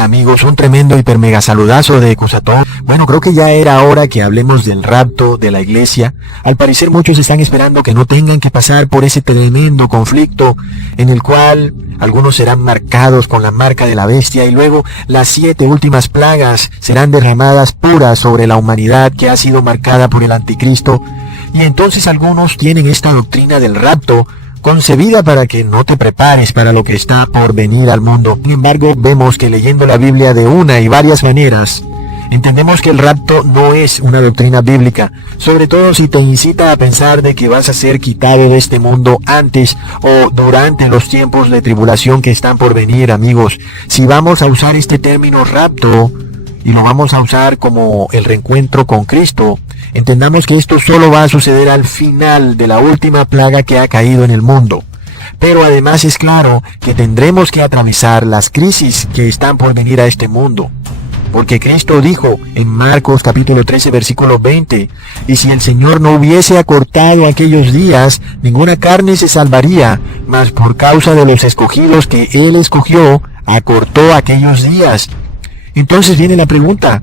Hola amigos, un tremendo hiper mega saludazo de Cusatón. Bueno, creo que ya era hora que hablemos del rapto de la iglesia. Al parecer muchos están esperando que no tengan que pasar por ese tremendo conflicto en el cual algunos serán marcados con la marca de la bestia y luego las 7 últimas plagas serán derramadas puras sobre la humanidad que ha sido marcada por el anticristo. Y entonces algunos tienen esta doctrina del rapto concebida para que no te prepares para lo que está por venir al mundo. Sin embargo, vemos que leyendo la Biblia de una y varias maneras, entendemos que el rapto no es una doctrina bíblica, sobre todo si te incita a pensar de que vas a ser quitado de este mundo antes o durante los tiempos de tribulación que están por venir, amigos. Si vamos a usar este término rapto y lo vamos a usar como el reencuentro con Cristo, entendamos que esto solo va a suceder al final de la última plaga que ha caído en el mundo. Pero además es claro que tendremos que atravesar las crisis que están por venir a este mundo. Porque Cristo dijo en Marcos capítulo 13 versículo 20, y si el Señor no hubiese acortado aquellos días, ninguna carne se salvaría, mas por causa de los escogidos que Él escogió, acortó aquellos días. Entonces viene la pregunta,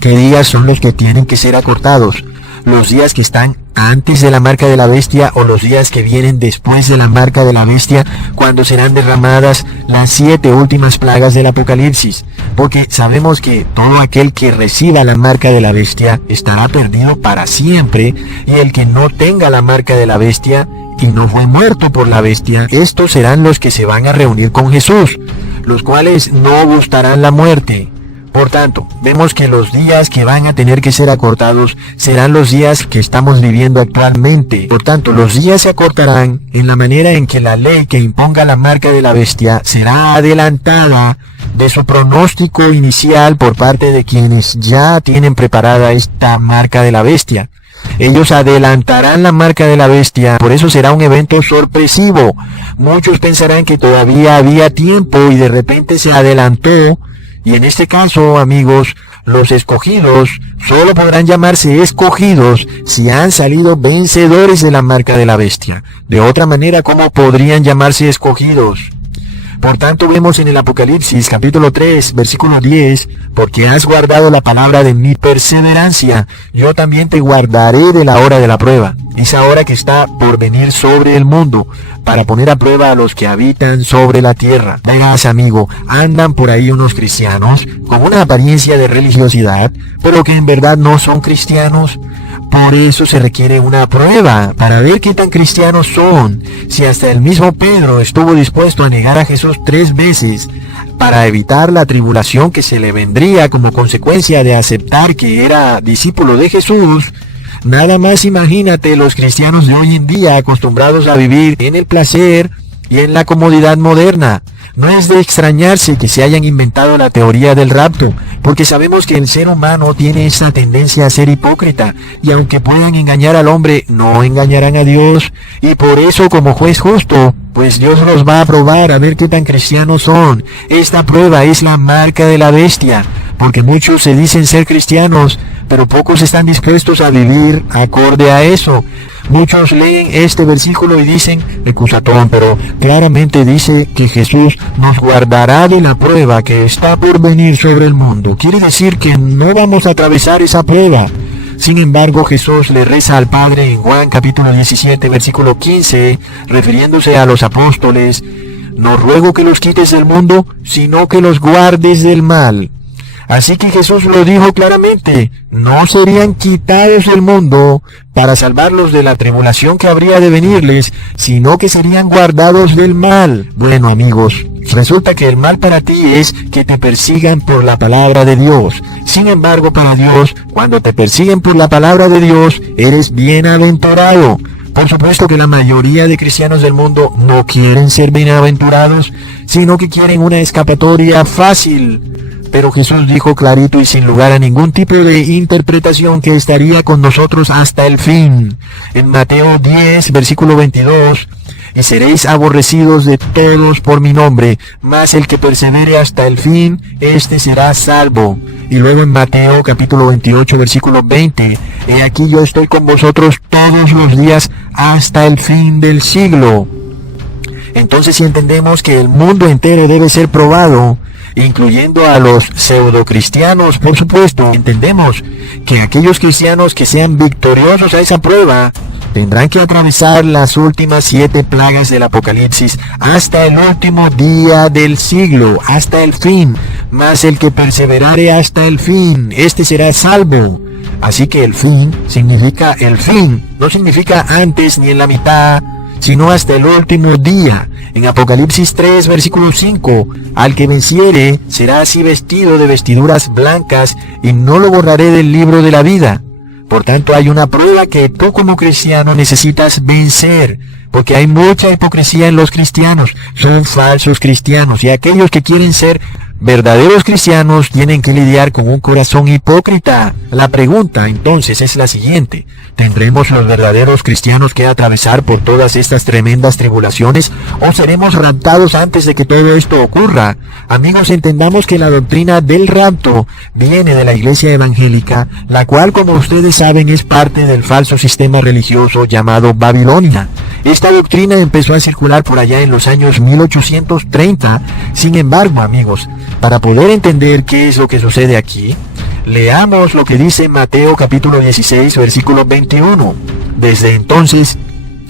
¿qué días son los que tienen que ser acortados? ¿Los días que están antes de la marca de la bestia o los días que vienen después de la marca de la bestia, cuando serán derramadas las 7 últimas plagas del Apocalipsis? Porque sabemos que todo aquel que reciba la marca de la bestia estará perdido para siempre, y el que no tenga la marca de la bestia y no fue muerto por la bestia, estos serán los que se van a reunir con Jesús, los cuales no gustarán la muerte. Por tanto, vemos que los días que van a tener que ser acortados serán los días que estamos viviendo actualmente. Por tanto, los días se acortarán en la manera en que la ley que imponga la marca de la bestia será adelantada de su pronóstico inicial por parte de quienes ya tienen preparada esta marca de la bestia. Ellos adelantarán la marca de la bestia, por eso será un evento sorpresivo. Muchos pensarán que todavía había tiempo y de repente se adelantó. Y en este caso, amigos, los escogidos solo podrán llamarse escogidos si han salido vencedores de la marca de la bestia. De otra manera, ¿cómo podrían llamarse escogidos? Por tanto, vemos en el Apocalipsis capítulo 3, versículo 10, porque has guardado la palabra de mi perseverancia, yo también te guardaré de la hora de la prueba, esa hora que está por venir sobre el mundo, para poner a prueba a los que habitan sobre la tierra. Verás, amigo, andan por ahí unos cristianos con una apariencia de religiosidad, pero que en verdad no son cristianos. Por eso se requiere una prueba para ver qué tan cristianos son. Si hasta el mismo Pedro estuvo dispuesto a negar a Jesús 3 veces para evitar la tribulación que se le vendría como consecuencia de aceptar que era discípulo de Jesús, nada más imagínate los cristianos de hoy en día acostumbrados a vivir en el placer y en la comodidad moderna. No es de extrañarse que se hayan inventado la teoría del rapto, porque sabemos que el ser humano tiene esa tendencia a ser hipócrita, y aunque puedan engañar al hombre, no engañarán a Dios, y por eso como juez justo, pues Dios los va a probar a ver qué tan cristianos son. Esta prueba es la marca de la bestia, porque muchos se dicen ser cristianos, pero pocos están dispuestos a vivir acorde a eso. Muchos leen este versículo y dicen, Cusatón, pero claramente dice que Jesús nos guardará de la prueba que está por venir sobre el mundo. Quiere decir que no vamos a atravesar esa prueba. Sin embargo, Jesús le reza al Padre en Juan capítulo 17, versículo 15, refiriéndose a los apóstoles, no ruego que los quites del mundo, sino que los guardes del mal. Así que Jesús lo dijo claramente, no serían quitados del mundo para salvarlos de la tribulación que habría de venirles, sino que serían guardados del mal. Bueno, amigos, resulta que el mal para ti es que te persigan por la palabra de Dios. Sin embargo, para Dios, cuando te persiguen por la palabra de Dios, eres bienaventurado. Por supuesto que la mayoría de cristianos del mundo no quieren ser bienaventurados, sino que quieren una escapatoria fácil. Pero Jesús dijo clarito y sin lugar a ningún tipo de interpretación que estaría con nosotros hasta el fin. En Mateo 10, versículo 22, y seréis aborrecidos de todos por mi nombre, mas el que persevere hasta el fin, éste será salvo. Y luego en Mateo capítulo 28, versículo 20, he aquí yo estoy con vosotros todos los días hasta el fin del siglo. Entonces, si entendemos que el mundo entero debe ser probado, incluyendo a los pseudocristianos, por supuesto. Entendemos que aquellos cristianos que sean victoriosos a esa prueba tendrán que atravesar las últimas 7 plagas del Apocalipsis hasta el último día del siglo, hasta el fin. Mas el que perseverare hasta el fin, este será salvo. Así que el fin significa el fin, no significa antes ni en la mitad, sino hasta el último día. En Apocalipsis 3, versículo 5, al que venciere será así vestido de vestiduras blancas y no lo borraré del libro de la vida. Por tanto, hay una prueba que tú como cristiano necesitas vencer, porque hay mucha hipocresía en los cristianos. Son falsos cristianos, y aquellos que quieren ser verdaderos cristianos tienen que lidiar con un corazón hipócrita. La pregunta entonces es la siguiente: ¿tendremos los verdaderos cristianos que atravesar por todas estas tremendas tribulaciones, o seremos raptados antes de que todo esto ocurra? Amigos, entendamos que la doctrina del rapto viene de la iglesia evangélica, la cual, como ustedes saben, es parte del falso sistema religioso llamado Babilonia. Esta doctrina empezó a circular por allá en los años 1830. Sin embargo, amigos, para poder entender qué es lo que sucede aquí, leamos lo que dice Mateo capítulo 16, versículo 21. Desde entonces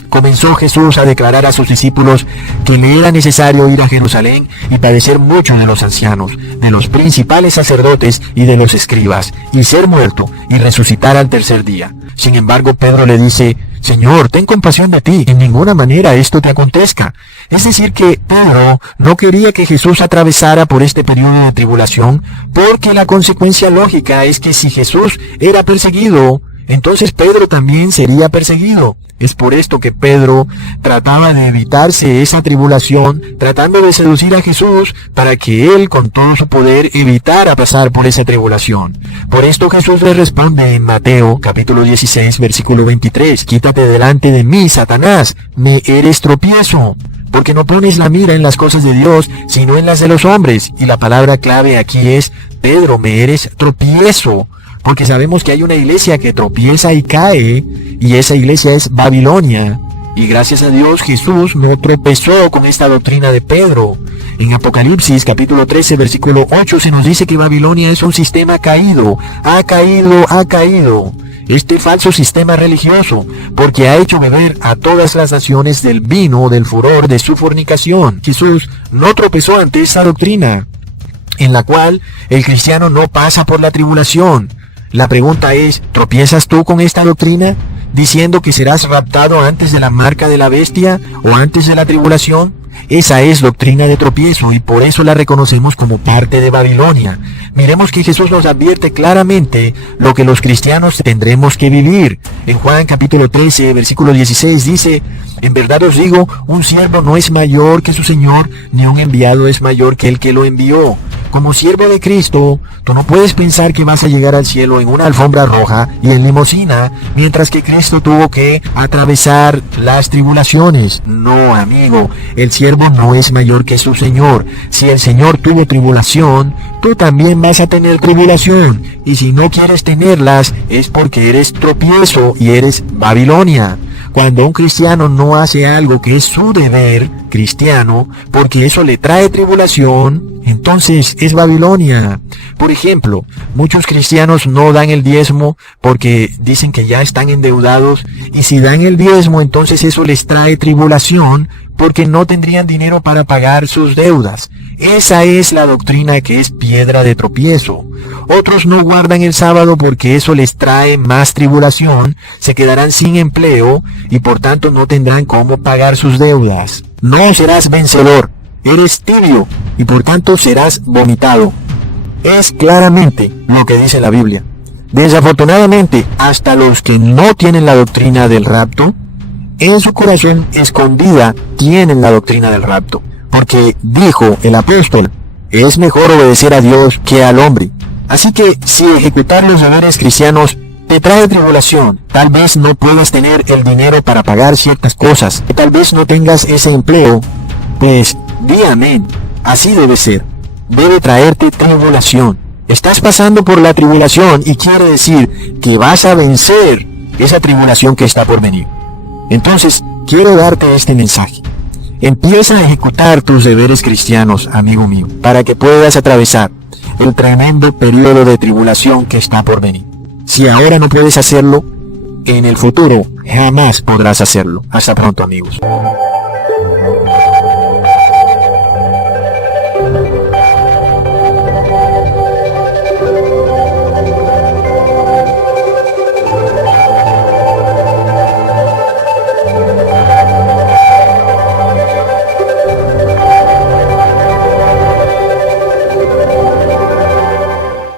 comenzó Jesús a declarar a sus discípulos que le era necesario ir a Jerusalén y padecer mucho de los ancianos, de los principales sacerdotes y de los escribas, y ser muerto y resucitar al tercer día. Sin embargo, Pedro le dice: Señor, ten compasión de ti, en ninguna manera esto te acontezca. Es decir, que Pedro no quería que Jesús atravesara por este periodo de tribulación, porque la consecuencia lógica es que si Jesús era perseguido, entonces Pedro también sería perseguido. Es por esto que Pedro trataba de evitarse esa tribulación, tratando de seducir a Jesús para que él, con todo su poder, evitara pasar por esa tribulación. Por esto Jesús le responde en Mateo capítulo 16, versículo 23: Quítate delante de mí, Satanás, me eres tropiezo, porque no pones la mira en las cosas de Dios, sino en las de los hombres. Y la palabra clave aquí es: Pedro, me eres tropiezo. Porque sabemos que hay una iglesia que tropieza y cae, y esa iglesia es Babilonia. Y gracias a Dios Jesús no tropezó con esta doctrina de Pedro. En Apocalipsis capítulo 13 versículo 8 se nos dice que Babilonia es un sistema caído. Ha caído. Este falso sistema religioso, porque ha hecho beber a todas las naciones del vino del furor de su fornicación. Jesús no tropezó ante esta doctrina, en la cual el cristiano no pasa por la tribulación. La pregunta es: ¿tropiezas tú con esta doctrina, diciendo que serás raptado antes de la marca de la bestia o antes de la tribulación? Esa es doctrina de tropiezo, y por eso la reconocemos como parte de Babilonia. Miremos que Jesús nos advierte claramente lo que los cristianos tendremos que vivir. En Juan capítulo 13, versículo 16 dice: En verdad os digo, un siervo no es mayor que su Señor, ni un enviado es mayor que el que lo envió. Como siervo de Cristo, tú no puedes pensar que vas a llegar al cielo en una alfombra roja y en limusina, mientras que Cristo tuvo que atravesar las tribulaciones. No, amigo, el siervo no es mayor que su Señor. Si el Señor tuvo tribulación, tú también vas a tener tribulación. Y si no quieres tenerlas, es porque eres tropiezo y eres Babilonia. Cuando un cristiano no hace algo que es su deber cristiano, porque eso le trae tribulación, entonces es Babilonia. Por ejemplo, muchos cristianos no dan el diezmo porque dicen que ya están endeudados, y si dan el diezmo, entonces eso les trae tribulación, porque no tendrían dinero para pagar sus deudas. Esa es la doctrina que es piedra de tropiezo. Otros no guardan el sábado porque eso les trae más tribulación, se quedarán sin empleo y por tanto no tendrán cómo pagar sus deudas. No serás vencedor, eres tibio y por tanto serás vomitado. Es claramente lo que dice la Biblia. Desafortunadamente, hasta los que no tienen la doctrina del rapto, en su corazón escondida tienen la doctrina del rapto. Porque dijo el apóstol: es mejor obedecer a Dios que al hombre. Así que si ejecutar los deberes cristianos te trae tribulación, tal vez no puedas tener el dinero para pagar ciertas cosas, tal vez no tengas ese empleo, pues di amén. Así debe ser. Debe traerte tribulación. Estás pasando por la tribulación y quiere decir que vas a vencer esa tribulación que está por venir. Entonces, quiero darte este mensaje. Empieza a ejecutar tus deberes cristianos, amigo mío, para que puedas atravesar el tremendo periodo de tribulación que está por venir. Si ahora no puedes hacerlo, en el futuro jamás podrás hacerlo. Hasta pronto, amigos.